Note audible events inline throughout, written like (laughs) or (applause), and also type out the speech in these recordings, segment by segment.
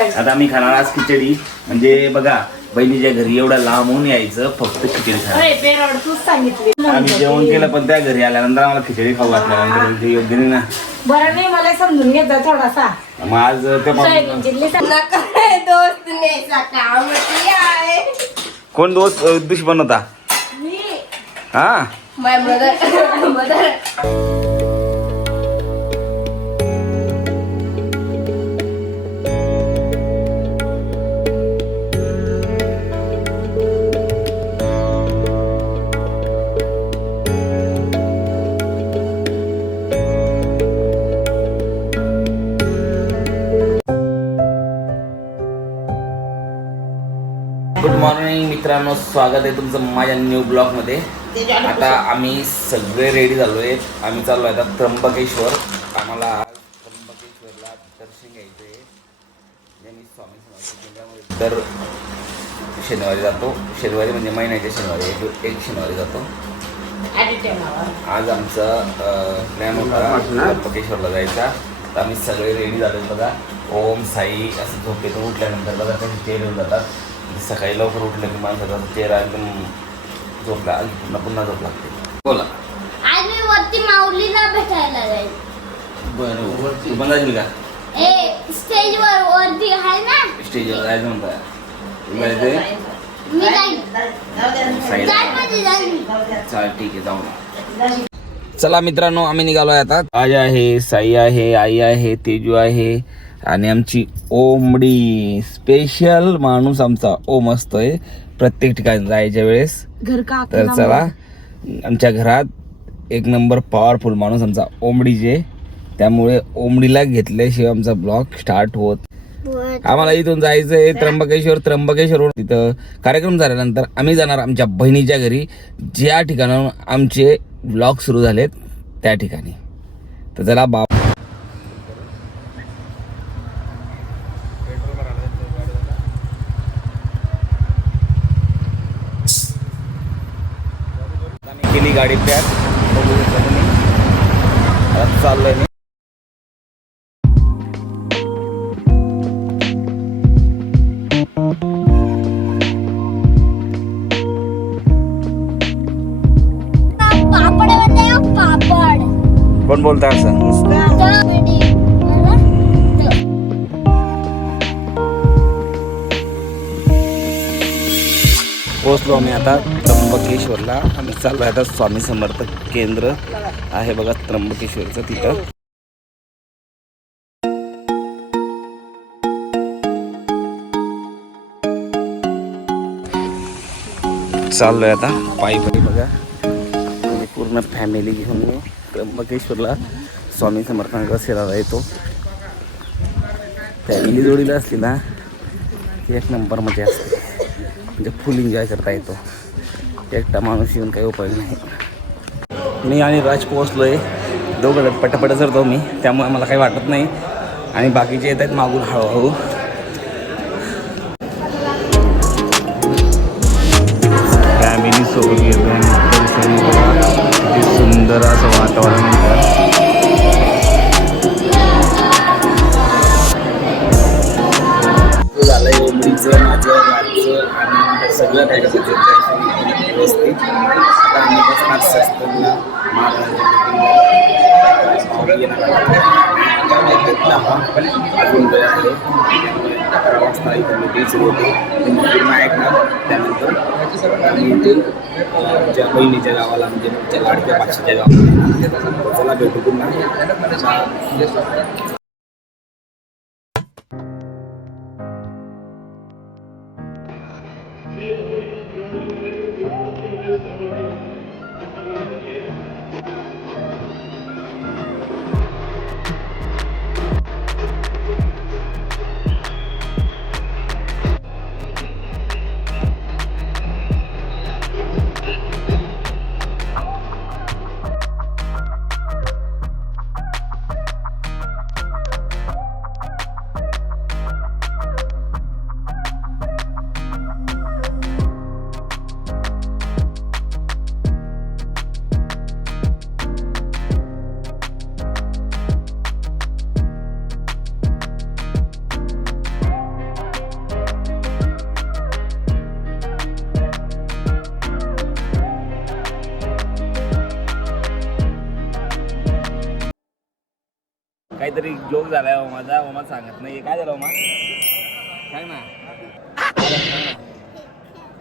आता आम्ही खाणार आज खिचडी. म्हणजे बघा बहिणीच्या घरी एवढं लांबून यायचं फक्त खिचडी तूच सांगितली. आम्ही जेवण केलं पण त्या घरी आल्यानंतर आम्हाला खिचडी खाऊ घातल्यानंतर योग्य नाही ना. बरं नाही मला समजून घेत थोडासा. मग आज है कोण दोस्त दुश्मन होता हा? माय ब्रदर (laughs) मित्रांनो स्वागत आहे तुमचं माझ्या न्यू ब्लॉगमध्ये आता आम्ही सगळे रेडी झालो आहे आम्ही चाललो आहे आता त्र्यंबकेश्वर. आम्हाला आज त्र्यंबकेश्वरला दर्शन घ्यायचं आहे मी स्वामी समर्थ शनिवारी जातो. शनिवारी म्हणजे महिन्याच्या शनिवारी. एक एक शनिवारी जातो. आज आमचा प्लॅन होता त्र्यंबकेश्वरला जायचा. तर आम्ही सगळे रेडी झालो बघा. ओम साई असं झोपेतून उठल्यानंतर बघा त्यांचे येऊन जातात. सकाळी लवकर उठलं की माणसाचा चेहरा एकदम झोपला आणि पुन्हा पुन्हा झोप लागते. बोला. आज मी वरती माऊलीला भेटायला जाईल. बरं तू पण जाशील का? ए स्टेज वर वरती आहे ना? स्टेजवर जायचं म्हणता तुला मी जाईल. म्हणजे चालेल ठीक आहे जाऊ चला मित्रांनो आम्ही निघालो आता. आज आहे साई आहे आई आहे तेजू आहे. आणि आमची ओमडी स्पेशल माणूस आमचा. ओम असतोय प्रत्येक ठिकाणी जायच्या वेळेस. तर चला. आमच्या घरात एक नंबर पॉवरफुल माणूस आमचा ओमडी जे. त्यामुळे ओमडीला घेतल्याशिवाय आमचा ब्लॉग स्टार्ट होत आम्हाला इथून जायचंय त्र्यंबकेश्वर त्र्यंबकेश्वर तिथं कार्यक्रम झाल्यानंतर आम्ही जाणार आमच्या बहिणीच्या घरी. ज्या ठिकाणाहून आमचे ब्लॉग सुरू झालेत त्या ठिकाणी. तर चला बाप आम्ही केली गाडी पॅक. बघू शकता तुम्ही. आता चाललोय मी. कोण बोलता असं? पोचलो आम्ही आता. त्र्यंबकेश्वरला. आम्ही चाललो आहे आता स्वामी समर्थ केंद्र. आहे बघा त्र्यंबकेश्वरचं तिथं. चाललोय आता पायी पायी बघा. आम्ही पूर्ण फॅमिली घेऊन त्र्यंबकेश्वरला स्वामी समर्थांचा फिरायला येतो. फॅमिली जोडीला असली ना एक नंबरमध्ये असते. म्हणजे फुल एन्जॉय करता येतो. एकटा माणूस येऊन काही उपाय नाही. मी आणि राज पोहोचलो आहे दोघं पटापट चढतो मी. त्यामुळे मला काही वाटत नाही. आणि बाकीचे येत आहेत मागून हळूहळू. फॅमिली सोबत येतो किती सुंदर असं वातावरण आहे. झालंय ओमडीचं माझं राजचं आणि सगळं काय कसं व्यवस्थित. आता आम्ही बसणार शस्त्रला अजून वेळ आहे अकरा वाजता इथं मीटिंग सुरू होते ती पूर्ण ऐकणार त्यानंतर आम्ही इथून आमच्या बहिणीच्या गावाला म्हणजे आमच्या लाडक्या भाषेच्या गावाला चला भेटू पुन्हा काहीतरी जोक झालाय हो ओमाचा ओमा सांगत नाही. काय झालं ओमा? सांग ना.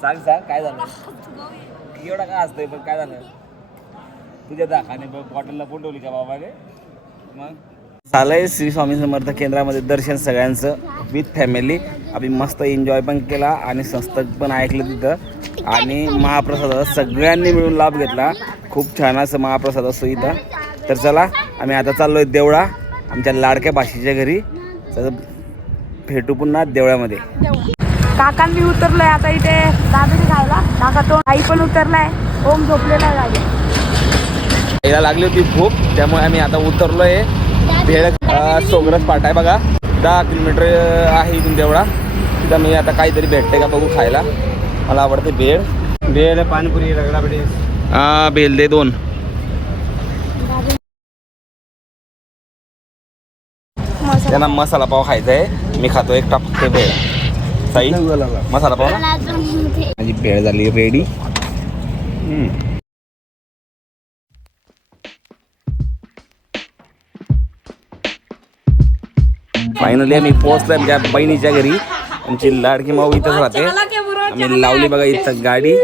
सांग सांग. काय झालं? एवढा काय असतंय पण काय झालं? तुझ्या दाखाने बॉटलला ठेवली का बाबाने? मग? चालय श्री स्वामी समर्थ केंद्रामध्ये दर्शन सगळ्यांचं विथ फॅमिली आम्ही मस्त एन्जॉय पण केला आणि संस्थक पण ऐकलं तिथं. आणि महाप्रसादाचा सगळ्यांनी मिळून लाभ घेतला. खूप छान असं महाप्रसाद असतो इथं. तर चला आम्ही आता चाललोय देवळा. आमच्या लाडक्या भाषेच्या घरी. तर भेटू पुन्हा देवळामध्ये. काकां मी उतरलोय आता इथे दादरी खायला. काका तो आई पण उतरलाय. ओम झोपलेला आहे गाडी. यायला लागली होती भूक त्यामुळे आम्ही आता उतरलोय. भेळ सोगरस पाट आहे बघा. दहा किलोमीटर आहे इथून देवळा. तिथं मी आता काहीतरी भेटते का बघू खायला. मला आवडते भेळ. भेळ पाणीपुरी रगडापडी हा भेल दे दोन. त्यांना मसाला पाव खायचा आहे. मी खातो एकटा फक्त भेळ. ताई मसाला पाव ना? माझी भेळ झाली रेडी फायनली आम्ही पोहोचलोय आमच्या बहिणीच्या घरी. आमची लाडकी माऊ इथंच राहते. आम्ही लावली बघा इथं गाडी.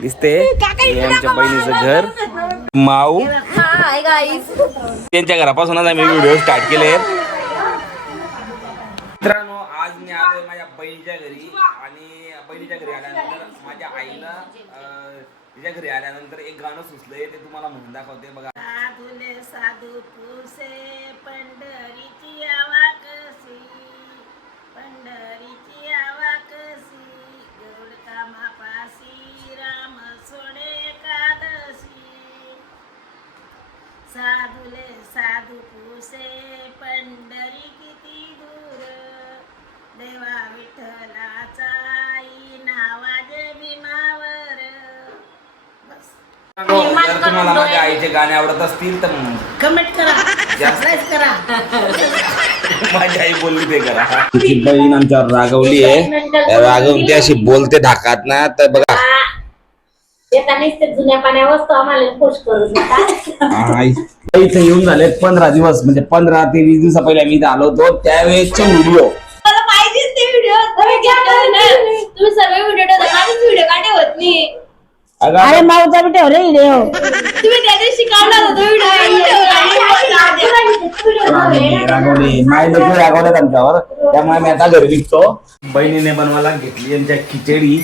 दिसते. आमच्या बहिणीचं घर. माऊ. त्यांच्या घरापासूनच आम्ही व्हिडिओ स्टार्ट केले मित्रांनो आज मी आलोय माझ्या बहिणीच्या घरी आणि बहिणीच्या घरी आल्यानंतर माझ्या आईला अं, माझ्या घरी आल्यानंतर एक गाणं सुचलंय ते तुम्हाला म्हणून दाखवते. बघा. साधुले साधू पुसे पंढरीची आवा तुम्हाला माझ्या आईचे गाणे आवडत असतील तर कमेंट करा. सबस्क्राईब करा. माझी आई बोलली ते करा. तिची बहीण आमच्यावर रागवली आहे. रागवून ती अशी बोलते धाकात ना तर बघा. येतानीच ते जुन्या पाण्या वस्तू आम्हाला खुश करू नका. आई इथे येऊन झाले पंधरा दिवस म्हणजे पंधरा ते वीस दिवसा पहिले आम्ही इथे आलो होतो. त्यावेळेसचे व्हिडिओ मला पाहिजेच ते व्हिडिओ तुम्ही सर्व व्हिडिओ व्हिडिओ का ठेवत नाही? अरे माऊचा बी ठेव रे व्हिडिओ तुम्ही त्या दिवशी काढला होता रागवली माय देखील रागवल्यात आमच्यावर त्यामुळे आम्ही आता घरी निघतो. बहिणीने बनवायला घेतली यांच्या खिचडी.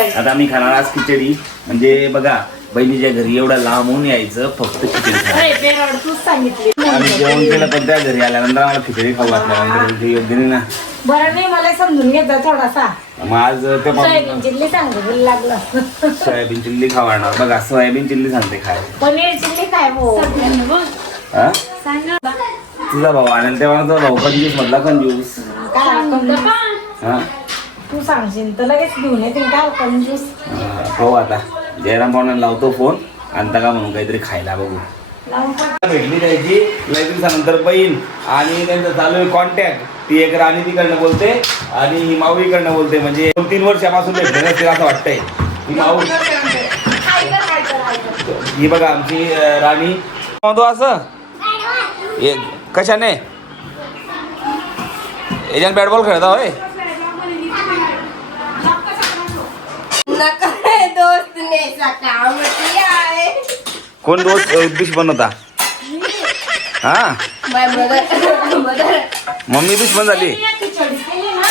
आता आम्ही खाणार आज खिचडी. म्हणजे बघा बहिणीच्या घरी एवढं लांबून यायचं फक्त खिचडी खायला तूच सांगितली. आम्ही जेवण केलं पण त्या घरी आल्यानंतर आम्हाला खिचडी खाऊ घातल्यानंतर ते योग्य नाही ना. बरं नाही मला समजून घेत जा थोडासा. मग आज ते सोयाबीन चिल्ली सांगितलं लागलं. सोयाबीन चिल्ली खावणार बघा सोयाबीन चिल्ली सांगते खाय पनीर चिल्ली काय भाऊ हा? तुझा भाऊ आनंद तेव्हा तुझा भाऊ कंजूस मधला कंजूस काय? हा? तू सांगशील तर लगेच घेऊन येतील काय कंजूस हा, पाहू आता. जयराम पाहुण्या लावतो फोन आणता का म्हणून काहीतरी खायला बघू. भेटली त्याची लई दिवसानंतर बहीण आणि त्यांचं चालू आहे कॉन्टॅक्ट ती एक राणी तिकडनं बोलते आणि ही माऊ इकडनं बोलते. म्हणजे दोन तीन वर्षापासून भेटले नसतील असं वाटतंय. ही माऊ ही बघा आमची अं, राणी. म्हणतो असं? हे कशाने? एजंट बॅट बॉल खेळता होय? नका दोस्त ने काम किया है कोण दोस्त? दुश्मन होता हा? माय ब्रदर मम्मी दुश्मन झाली. तिने खिचडी केली ना.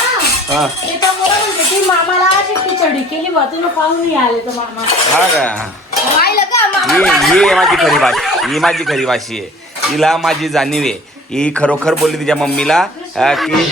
हा. त्याच्यामुळे म्हणते ती मामाला अशी खिचडी केली बा तुला पाहून आले तर मामा. हा का? पाहिलं का मामा? ही ही आहे माझी खरी भाषा ही माझी खरी भाषी आहे. हिला माझी जाणीव आहे. ही खरोखर बोलली तिच्या मम्मीला अं, की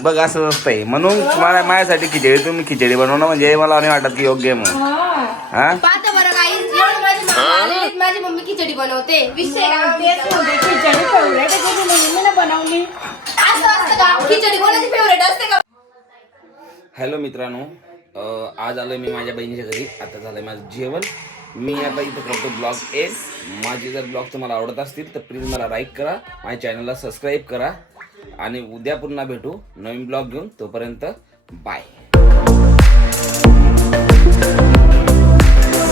बघ असं असतंय म्हणून मला माझ्यासाठी खिचडी तुम्ही खिचडी बनवणं म्हणजे मला नाही वाटत की योग्य आहे म्हणून. हा. पाहता बरं काही एवढं माझी मामा आलेलीत, माझी मम्मी खिचडी बनवते. विषय का तेच म्हणते खिचडी फेवरेट आहे नेहमी बनवली? असं असतं का? खिचडी कोणाची फेवरेट असते का? हॅलो मित्रांनो अं, आज आलोय मी माझ्या बहिणीच्या घरी. आता झालंय माझं जेवण. मी आता इथं करतो ब्लॉग एस. माझे जर ब्लॉग तुम्हाला आवडत असतील तर प्लीज मला लाईक करा. माझ्या चॅनलला सबस्क्राईब करा. आणि उद्या पुन्हा भेटू नवीन ब्लॉग घेऊन तोपर्यंत बाय.